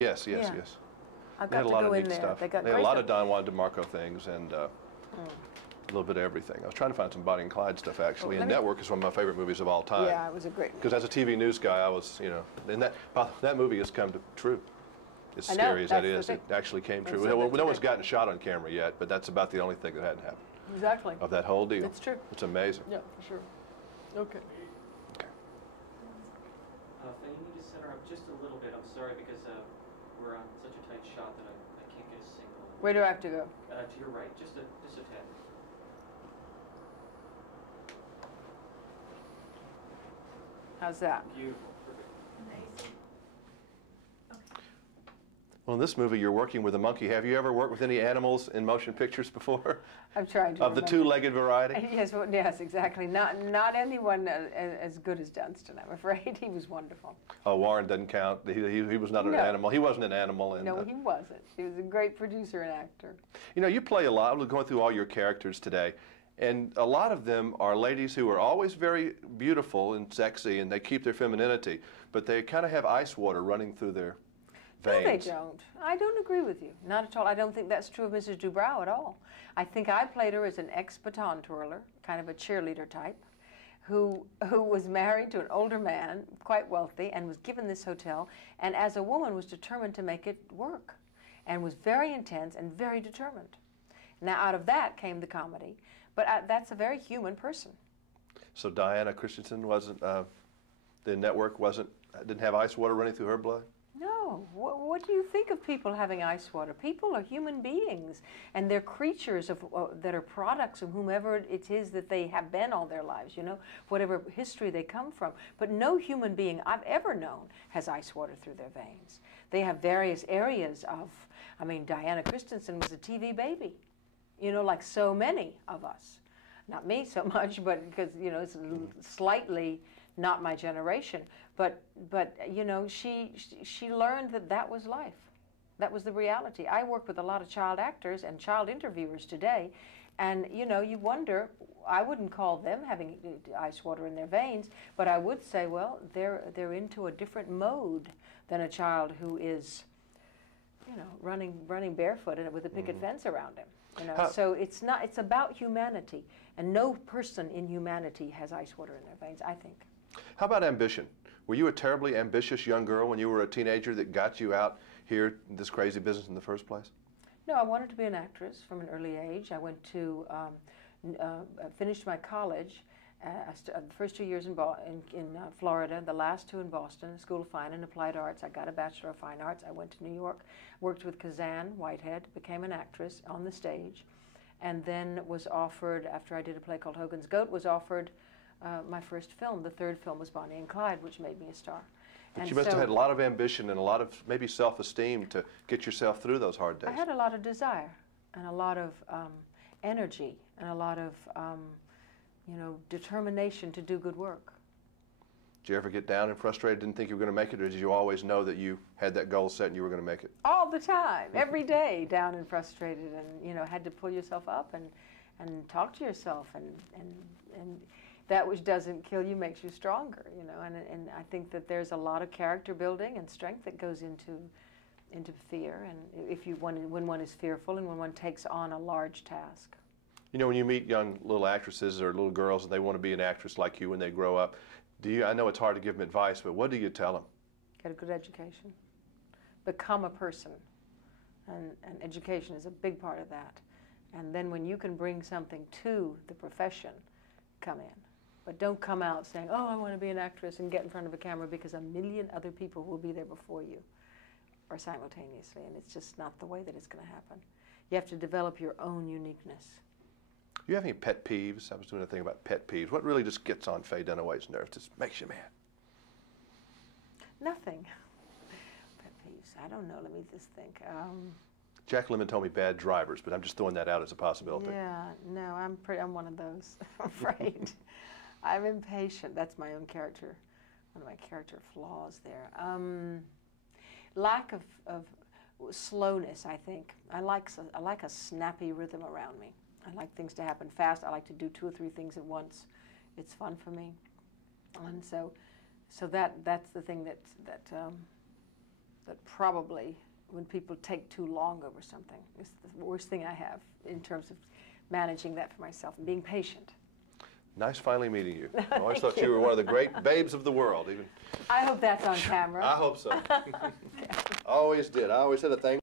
Yes, yes, Yeah. yes. I've They had got a to lot go of in neat there. stuff. They got They had a great lot of stuff. Don Juan DeMarco things and a little bit of everything. I was trying to find some Bonnie and Clyde stuff actually, and Network is one of my favorite movies of all time. Yeah, it was a great movie. Because as a TV news guy, I was, you know, and that movie has come to true. As I know, scary as that that's the is, thing. it actually came true. So No that's one's the gotten shot on camera yet, but that's about the only thing that hadn't happened. Exactly. Of that whole deal. It's true. It's amazing. Yeah, for sure. Okay. Okay. Faye, you need to center up just a little bit. I'm sorry because we're on such a tight shot that I can't get a single. Where do I have to go? To your right, just a tad. How's that? Beautiful, perfect. Amazing. Well, in this movie, you're working with a monkey. Have you ever worked with any animals in motion pictures before? I'm trying to Of the two-legged variety? Yes, well, yes, exactly. Not anyone as good as Dunstan, I'm afraid. He was wonderful. Oh, Warren doesn't count. He was not an No. animal. He wasn't an animal. And, No, he wasn't. He was a great producer and actor. You know, you play a lot. We're going through all your characters today. And a lot of them are ladies who are always very beautiful and sexy, and they keep their femininity, but they kind of have ice water running through their veins. No, they don't. I don't agree with you. Not at all. I don't think that's true of Mrs. Dubrow at all. I think I played her as an ex-baton twirler, kind of a cheerleader type, who was married to an older man, quite wealthy, and was given this hotel, and as a woman was determined to make it work, and was very intense and very determined. Now, out of that came the comedy, but that's a very human person. So Diana Christensen wasn't, the network didn't have ice water running through her blood? No. What do you think of people having ice water? People are human beings, and they're creatures that are products of whomever it is that they have been all their lives, you know, whatever history they come from. But no human being I've ever known has ice water through their veins. They have various areas of, I mean, Diana Christensen was a TV baby, you know, like so many of us. Not me so much, but because, you know, it's slightly not my generation, but you know, she learned that was life. That was the reality. I work with a lot of child actors and child interviewers today, and you know, you wonder, I wouldn't call them having ice water in their veins, but I would say, well, they're into a different mode than a child who is, you know, running barefoot and with a picket fence around him. You know, so it's about humanity, and no person in humanity has ice water in their veins, I think. How about ambition? Were you a terribly ambitious young girl when you were a teenager that got you out here in this crazy business in the first place? No, I wanted to be an actress from an early age. I went to, finished my college, the first 2 years in Florida, the last 2 in Boston, School of Fine and Applied Arts. I got a Bachelor of Fine Arts. I went to New York, worked with Kazan Whitehead, became an actress on the stage, and then was offered, after I did a play called Hogan's Goat, was offered my first film. The third film was Bonnie and Clyde, which made me a star. But and you must so, have had a lot of ambition and a lot of maybe self-esteem to get yourself through those hard days. I had a lot of desire and a lot of energy and a lot of, you know, determination to do good work. Did you ever get down and frustrated, didn't think you were going to make it, or did you always know that you had that goal set and you were going to make it? All the time, every day, down and frustrated, and you know, had to pull yourself up and talk to yourself, and that which doesn't kill you makes you stronger, you know, and I think that there's a lot of character building and strength that goes into fear, and when one is fearful and when one takes on a large task. You know, when you meet young little actresses or little girls and they want to be an actress like you when they grow up, I know it's hard to give them advice, but what do you tell them? Get a good education. Become a person, and education is a big part of that. And then when you can bring something to the profession, come in. But don't come out saying, oh, I want to be an actress, and get in front of a camera, because a million other people will be there before you or simultaneously, and it's just not the way that it's going to happen. You have to develop your own uniqueness. Do you have any pet peeves? I was doing a thing about pet peeves. What really just gets on Faye Dunaway's nerves? Just makes you mad? Nothing. Pet peeves. I don't know. Let me just think. Jack Lemmon told me bad drivers, but I'm just throwing that out as a possibility. Yeah, no, I'm one of those, I'm afraid. I'm impatient. That's my own character, one of my character flaws there. Lack of slowness, I think. I like a snappy rhythm around me. I like things to happen fast. I like to do 2 or 3 things at once. It's fun for me, and so that's the thing that that probably when people take too long over something, it's the worst thing I have in terms of managing that for myself and being patient. Nice finally meeting you. I always thought you were one of the great babes of the world. Even. I hope that's on camera. I hope so. Always did. I always had a thing.